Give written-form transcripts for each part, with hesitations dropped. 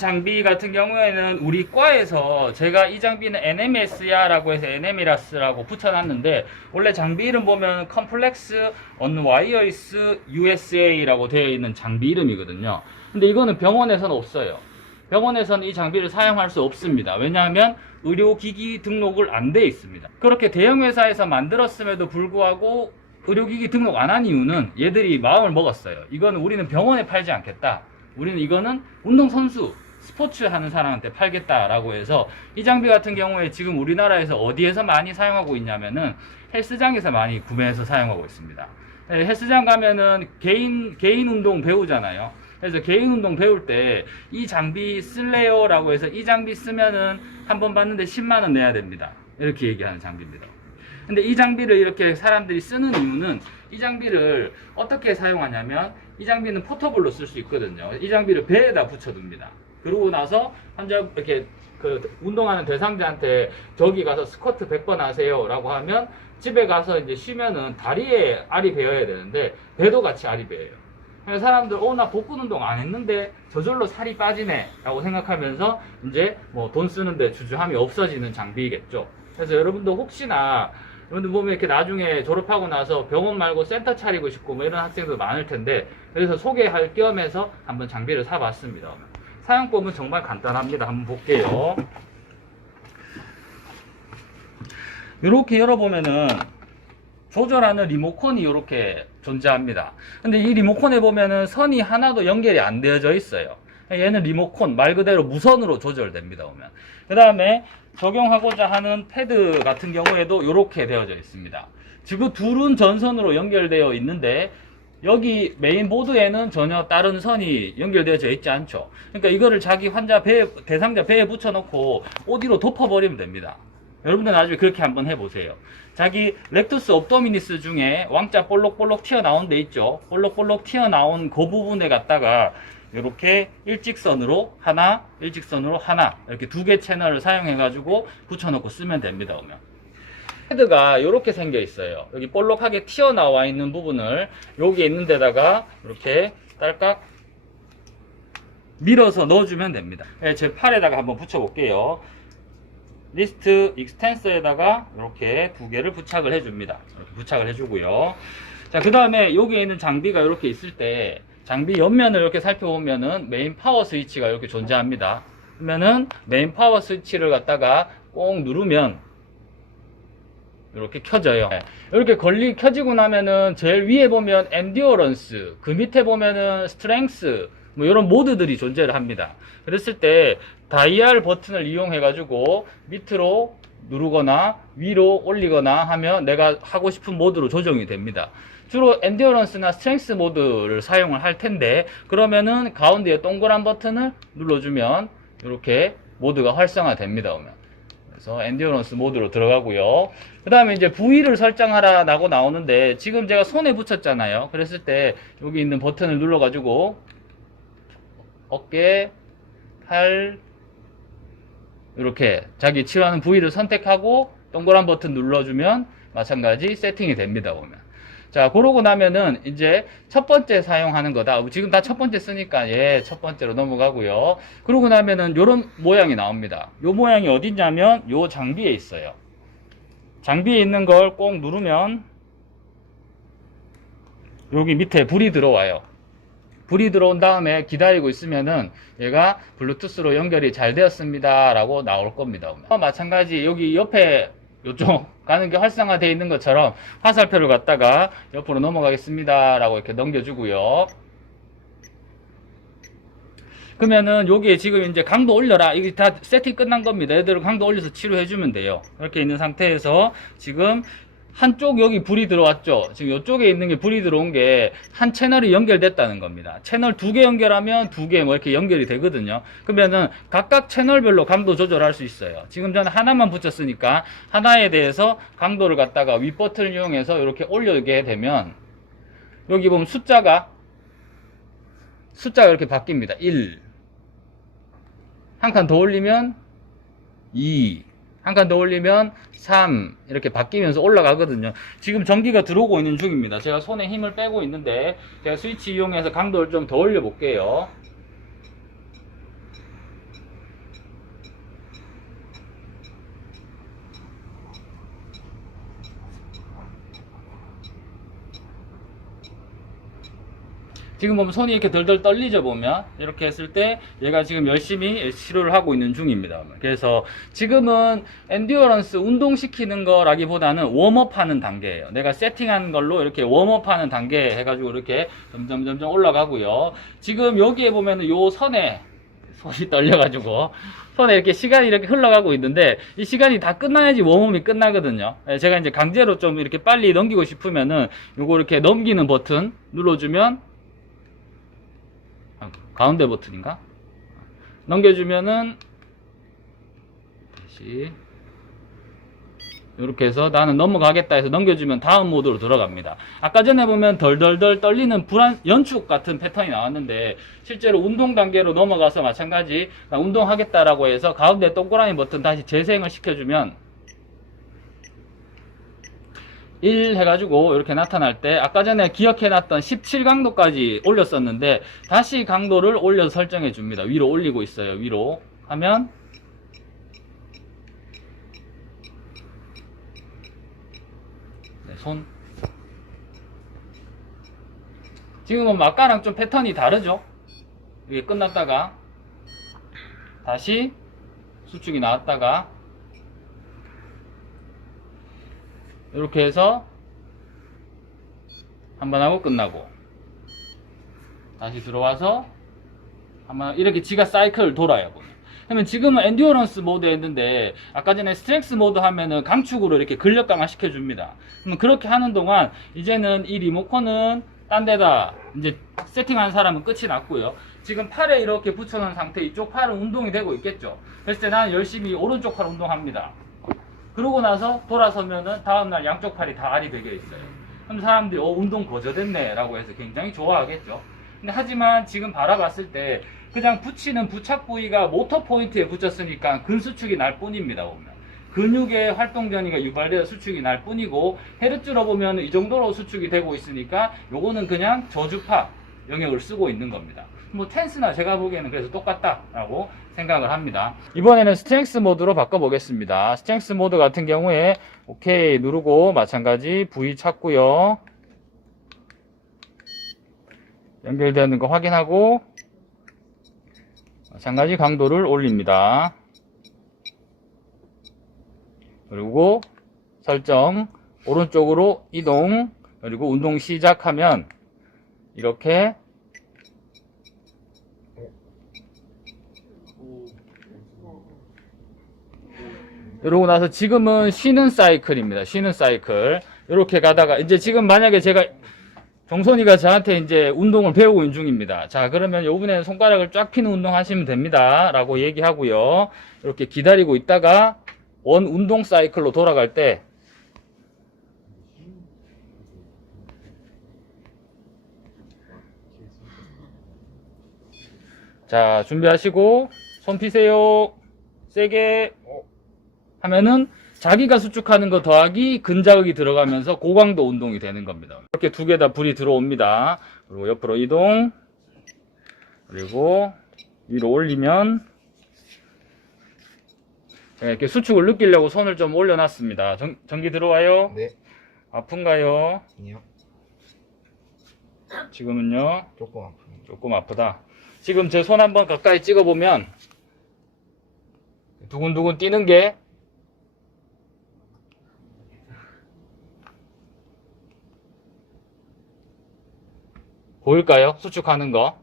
장비 같은 경우에는 우리 과에서 제가 이 장비는 NMS야라고 해서 NM이라스라고 붙여놨는데, 원래 장비 이름 보면 컴플렉스 언와이어리스 USA라고 되어 있는 장비 이름이거든요. 근데 이거는 병원에서는 없어요. 병원에서는 이 장비를 사용할 수 없습니다. 왜냐하면 의료기기 등록을 안 돼 있습니다. 그렇게 대형 회사에서 만들었음에도 불구하고 의료기기 등록 안 한 이유는 얘들이 마음을 먹었어요. 이거는 우리는 병원에 팔지 않겠다. 우리는 이거는 운동선수, 스포츠 하는 사람한테 팔겠다라고 해서 이 장비 같은 경우에 지금 우리나라에서 어디에서 많이 사용하고 있냐면은 헬스장에서 많이 구매해서 사용하고 있습니다. 헬스장 가면은 개인 운동 배우잖아요. 그래서 개인 운동 배울 때 이 장비 쓸래요? 라고 해서 이 장비 쓰면은 한 번 받는데 10만원 내야 됩니다. 이렇게 얘기하는 장비입니다. 근데 이 장비를 이렇게 사람들이 쓰는 이유는, 이 장비를 어떻게 사용하냐면, 이 장비는 포터블로 쓸 수 있거든요. 이 장비를 배에다 붙여둡니다. 그러고 나서 환자 이렇게 운동하는 대상자한테 저기 가서 스쿼트 100번 하세요 라고 하면, 집에 가서 이제 쉬면은 다리에 알이 배어야 되는데 배도 같이 알이 배어요. 그래서 사람들 나 복근 운동 안 했는데 저절로 살이 빠지네 라고 생각하면서 이제 뭐 돈 쓰는데 주저함이 없어지는 장비겠죠. 그래서 여러분도 혹시나 여러분들 보면 이렇게 나중에 졸업하고 나서 병원 말고 센터 차리고 싶고 뭐 이런 학생들 많을 텐데, 그래서 소개할 겸해서 한번 장비를 사봤습니다. 사용법은 정말 간단합니다. 한번 볼게요. 이렇게 열어보면은 조절하는 리모컨이 이렇게 존재합니다. 근데 이 리모컨에 보면은 선이 하나도 연결이 안 되어져 있어요. 얘는 리모컨 말 그대로 무선으로 조절됩니다. 그 다음에 적용하고자 하는 패드 같은 경우에도 이렇게 되어져 있습니다. 지금 둘은 전선으로 연결되어 있는데 여기 메인보드에는 전혀 다른 선이 연결되어져 있지 않죠. 그러니까 이거를 자기 대상자 배에 붙여놓고 OD로 덮어버리면 됩니다. 여러분들 나중에 그렇게 한번 해보세요. 자기 렉투스 업도미니스 중에 왕자 볼록볼록 튀어나온 데 있죠. 볼록볼록 튀어나온 그 부분에 갖다가 이렇게 일직선으로 하나, 일직선으로 하나, 이렇게 두 개 채널을 사용해 가지고 붙여놓고 쓰면 됩니다. 패드가 이렇게 생겨 있어요. 여기 볼록하게 튀어나와 있는 부분을 여기 있는 데다가 이렇게 딸깍 밀어서 넣어주면 됩니다. 제 팔에다가 한번 붙여볼게요. 리스트 익스텐서에다가 이렇게 두 개를 부착을 해줍니다. 이렇게 부착을 해주고요. 자, 그 다음에 여기에 있는 장비가 이렇게 있을 때 장비 옆면을 이렇게 살펴보면은 메인 파워 스위치가 이렇게 존재합니다. 그러면은 메인 파워 스위치를 갖다가 꼭 누르면 이렇게 켜져요. 이렇게 켜지고 나면은 제일 위에 보면 엔듀어런스, 그 밑에 보면은 스트렝스, 뭐 이런 모드들이 존재를 합니다. 그랬을 때 다이얼 버튼을 이용해 가지고 밑으로 누르거나 위로 올리거나 하면 내가 하고 싶은 모드로 조정이 됩니다. 주로 엔듀어런스나 스트렝스 모드를 사용을 할 텐데, 그러면은 가운데에 동그란 버튼을 눌러주면 이렇게 모드가 활성화됩니다. 그래서 엔듀어런스 모드로 들어가고요. 그 다음에 이제 부위를 설정하라고 나오는데, 지금 제가 손에 붙였잖아요. 그랬을 때 여기 있는 버튼을 눌러가지고 어깨, 팔, 이렇게 자기 치료하는 부위를 선택하고 동그란 버튼 눌러주면 마찬가지 세팅이 됩니다. 자, 그러고 나면은 이제 첫 번째 사용하는 거다. 지금 다 첫 번째 쓰니까 첫 번째로 넘어가고요. 그러고 나면은 요런 모양이 나옵니다. 요 모양이 어딨냐면 요 장비에 있어요. 장비에 있는 걸 꼭 누르면 여기 밑에 불이 들어와요. 불이 들어온 다음에 기다리고 있으면은 얘가 블루투스로 연결이 잘 되었습니다 라고 나올 겁니다. 마찬가지 여기 옆에 요쪽 가는 게 활성화되어 있는 것처럼 화살표를 갖다가 옆으로 넘어가겠습니다 라고 이렇게 넘겨주고요. 그러면은 여기에 지금 이제 강도 올려라, 이게 다 세팅 끝난 겁니다. 얘들을 강도 올려서 치료해주면 돼요. 이렇게 있는 상태에서 지금 한쪽 여기 불이 들어왔죠. 지금 이쪽에 있는 게 불이 들어온 게 한 채널이 연결됐다는 겁니다. 채널 두 개 연결하면 두 개 뭐 이렇게 연결이 되거든요. 그러면은 각각 채널별로 강도 조절할 수 있어요. 지금 저는 하나만 붙였으니까 하나에 대해서 강도를 갖다가 윗 버튼을 이용해서 이렇게 올리게 되면 여기 보면 숫자가 이렇게 바뀝니다. 1, 한 칸 더 올리면 2, 한 칸 더 올리면 3, 이렇게 바뀌면서 올라가거든요. 지금 전기가 들어오고 있는 중입니다. 제가 손에 힘을 빼고 있는데 제가 스위치 이용해서 강도를 좀 더 올려 볼게요. 지금 보면 손이 이렇게 덜덜 떨리죠. 보면 이렇게 했을 때 얘가 지금 열심히 치료를 하고 있는 중입니다. 그래서 지금은 엔듀어런스 운동시키는 거라기보다는 웜업하는 단계예요. 내가 세팅한 걸로 이렇게 웜업하는 단계 해가지고 이렇게 점점 올라가고요. 지금 여기에 보면은 요 선에 손이 떨려가지고 손에 이렇게 시간이 이렇게 흘러가고 있는데 이 시간이 다 끝나야지 웜업이 끝나거든요. 제가 이제 강제로 좀 이렇게 빨리 넘기고 싶으면은 요거 이렇게 넘기는 버튼 눌러주면, 가운데 버튼인가? 넘겨주면은 다시 이렇게 해서 나는 넘어가겠다 해서 넘겨주면 다음 모드로 들어갑니다. 아까 전에 보면 덜덜덜 떨리는 연축 같은 패턴이 나왔는데 실제로 운동 단계로 넘어가서 마찬가지 운동하겠다라고 해서 가운데 동그라미 버튼 다시 재생을 시켜주면 1 해가지고 이렇게 나타날 때 아까 전에 기억해놨던 17강도까지 올렸었는데 다시 강도를 올려 설정해 줍니다. 위로 올리고 있어요. 위로 하면 손 지금은 아까랑 좀 패턴이 다르죠. 이게 끝났다가 다시 수축이 나왔다가 이렇게 해서 한번 하고 끝나고 다시 들어와서 한번 이렇게 지가 사이클을 돌아요. 그러면 지금은 엔듀어런스 모드에 있는데 아까 전에 스트렝스 모드 하면은 강축으로 이렇게 근력 강화 시켜줍니다. 그러면 그렇게 하는 동안 이제는 이 리모컨은 딴 데다 이제 세팅한 사람은 끝이 났고요. 지금 팔에 이렇게 붙여놓은 상태, 이쪽 팔은 운동이 되고 있겠죠. 그랬을 때 나는 열심히 오른쪽 팔 운동합니다. 그러고 나서 돌아서면은 다음날 양쪽 팔이 다 알이 베겨 있어요. 그럼 사람들이 운동 거저됐네 라고 해서 굉장히 좋아하겠죠. 근데 하지만 지금 바라봤을 때 그냥 붙이는 부착 부위가 모터 포인트에 붙였으니까 근수축이 날 뿐입니다. 보면 근육의 활동 전이가 유발되어 수축이 날 뿐이고 헤르츠로 보면 이 정도로 수축이 되고 있으니까 요거는 그냥 저주파 영역을 쓰고 있는 겁니다. 뭐 텐스나 제가 보기에는 그래서 똑같다라고 생각을 합니다. 이번에는 스트렝스 모드로 바꿔보겠습니다. 스트렝스 모드 같은 경우에 오케이 누르고 마찬가지 부위 찾고요. 연결되는 거 확인하고 마찬가지 강도를 올립니다. 그리고 설정 오른쪽으로 이동, 그리고 운동 시작하면 이렇게 이러고 나서 지금은 쉬는 사이클입니다. 쉬는 사이클. 이렇게 가다가 이제 지금 만약에 제가 정선이가 저한테 이제 운동을 배우고 있는 중입니다. 자, 그러면 요번에는 손가락을 쫙 피는 운동 하시면 됩니다. 라고 얘기하고요. 이렇게 기다리고 있다가 원 운동 사이클로 돌아갈 때 자, 준비하시고 손 피세요. 세게 하면은 자기가 수축하는 거 더하기 근자극이 들어가면서 고강도 운동이 되는 겁니다. 이렇게 두 개 다 불이 들어옵니다. 그리고 옆으로 이동, 그리고 위로 올리면 제가 이렇게 수축을 느끼려고 손을 좀 올려놨습니다. 전기 들어와요? 네. 아픈가요? 아니요. 지금은요? 조금 아픕니다. 조금 아프다. 지금 제 손 한번 가까이 찍어보면 두근두근 뛰는 게 보일까요? 수축하는 거.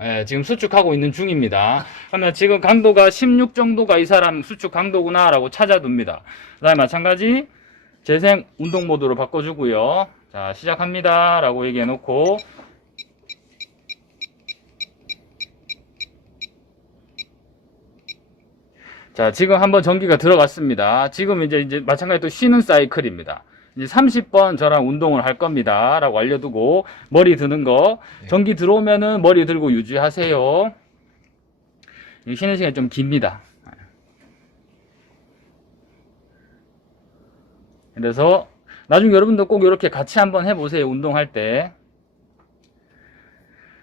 네, 지금 수축하고 있는 중입니다. 그러면 지금 강도가 16 정도가 이 사람 수축 강도구나 라고 찾아둡니다. 그 다음에 마찬가지 재생 운동 모드로 바꿔주고요. 자, 시작합니다 라고 얘기해 놓고 자, 지금 한번 전기가 들어갔습니다. 지금 이제 마찬가지로 또 쉬는 사이클입니다. 이제 30번 저랑 운동을 할 겁니다. 라고 알려두고, 머리 드는 거. 전기 들어오면은 머리 들고 유지하세요. 쉬는 시간이 좀 깁니다. 그래서, 나중에 여러분도 꼭 이렇게 같이 한번 해보세요. 운동할 때.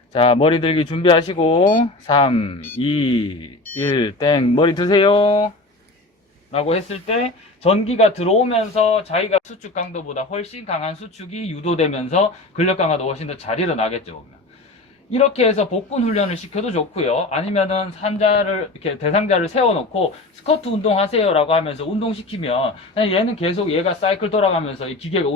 자, 머리 들기 준비하시고, 3, 2, 1, 땡. 머리 드세요. 라고 했을 때 전기가 들어오면서 자기가 수축 강도보다 훨씬 강한 수축이 유도되면서 근력 강화도 훨씬 더 잘 일어나겠죠. 보면. 이렇게 해서 복근 훈련을 시켜도 좋고요. 아니면은 환자를 이렇게 대상자를 세워놓고 스쿼트 운동하세요라고 하면서 운동시키면 그냥 얘는 계속 얘가 사이클 돌아가면서 이 기계가